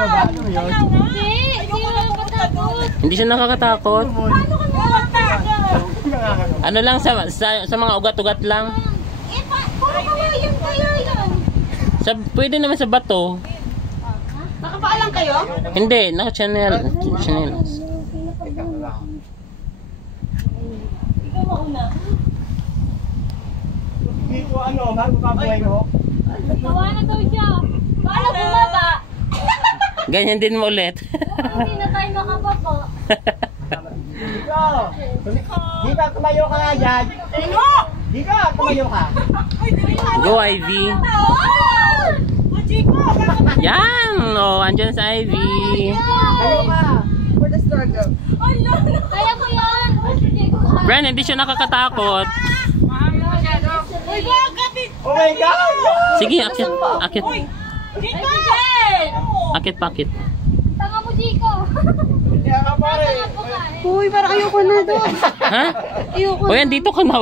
mo ba? Ano yun? Hindi siya nakakatakot. Paano ka nakakatakot? Ano lang sa mga ugat-ugat lang. Puro kawayan kaya yan. Pwede naman sa bato. Nakapaalang kayo? Hindi, naka-channel. Channel. Ikaw mauna. Hindi ko ano, mahal mo kabuhay mo? Tawa na daw siya. Paano bumaba? Ganyan din mo ulit. Hindi na tayo makababa. Di ka, tumayo ka nga dyan. Di ka, tumayo ka. Go, Ivy. Yan! O, andyan sa Ivy. Tayo ka. For the struggle. Kaya ko yan. Bren, hindi siya nakakatakot. Oh my God! Sige, akit. Akit. Akit pa, akit. Tanga mo, Chico. Kaya ka pare. Uy, parang ayoko na doon. Ha? Ayoko O yan, dito ka na.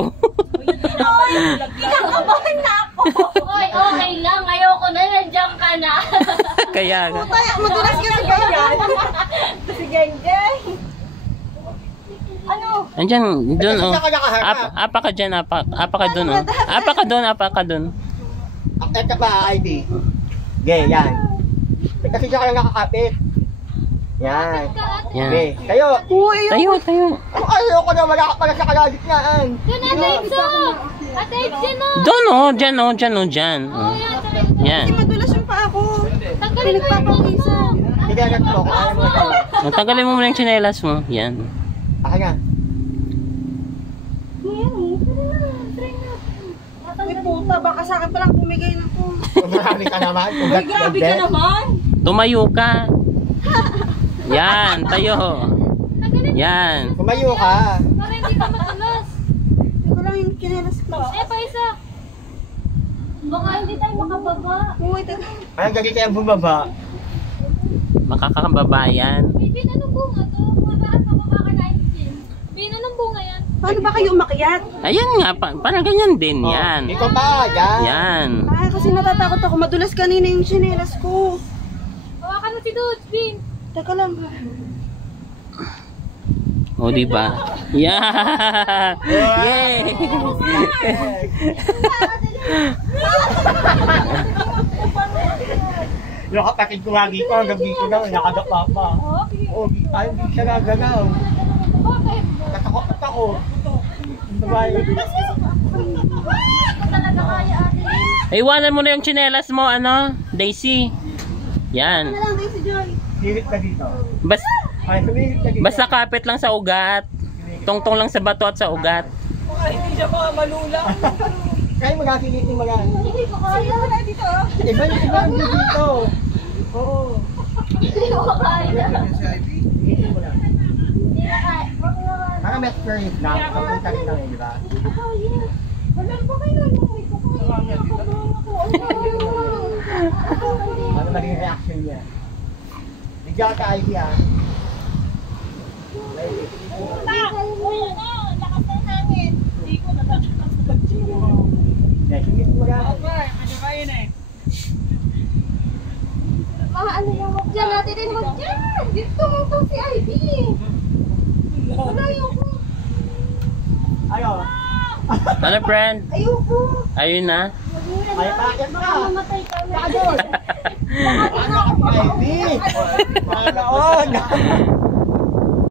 Kinakabahan na ako. Uy, okay lang. Ayoko na. Nandiyan ka na. Kaya nga. Madulas kasi ba yan? Si Genggeng. Ano? Andyan, doon o. Kasi ka nakaharap. Apa ka dyan, apa ka doon o. Apa ka doon, apa ka doon. Ito ba, ID? Okay, yan. Kasi siya kaya nakakapit. Yan. Yan. Okay, tayo. Tayo, tayo. Ano ayoko na, wala ka pala sa kalagitnaan. Doon na, Daibso! At Daibso na! Doon o, dyan o, dyan o, dyan. Oh, yan, talaga. Yan. Madulas yung paa ko. Tanggalin mo yung pangisa. Tigagat mo, kung ayaw mo ito. Tanggalin mo muna yung tsinelas mo. Yan. Akin nga. Uy, puta, baka sa akin palang bumigay na to. Marami ka naman. Uy, Grabe ka naman! Tumayo ka. Yan, tayo. Yan. Kumayo ka. Para hindi ka matulas. Ito lang yung kinelas ko. Pa isa. Baka hindi tayo makababa. Uy, Parang gagi kayang bumaba. Makakababayan. Bin, anong bunga to? Mabaan pababa ka na yung Bin, anong bunga yan? Paano ba kayo umakyat? Ayan nga, parang ganyan din. Yan. Ikaw pa, yan. Yan. Ah, kasi natatakot ako. Madulas kanina yung sinelas ko. Hawakan mo si Dudes, Bin. Teka lang. O, diba? Yeah! Yay! Yung kapatid ko lagi ko, hanggang dito daw, nakadapa pa. O, ayaw di siya gagalaw. Bakit? Katakot at ako. Babae. Talaga kaya ate. Iwanan mo na yung tsinelas mo, ano? Daisy. Yan. Ano lang din si Joy? Sirit ka dito. Ay, sumirit ka dito. Basta kapit lang sa ugat. Tungtong lang sa bato at sa ugat. Hindi siya mga malula. Kaya magkasilit yung mga. Hindi ko kaya. Wala dito. Iba yung dito. Oo. Hindi ko kaya. Hindi mo lang. Hindi ko kaya. Para may experience na. Kapunta rin lang yun, di ba? Hindi ko kaya. Wala ba kayo? Hindi ko kaya. Nakabahan ako. Ano naging reaction niya? Bigyan ka idea. Lakas ng hangin. Hindi ko natatakas na Sige, wala. Mga ano yung wag dyan. Natin din wag dyan. Dito mo si Ivy. Wala yung Ayo. Ano, friend? ayoko. Ayun na. Ay, bakit ka? Mamatay ka na. Ano ka, baby? Panood!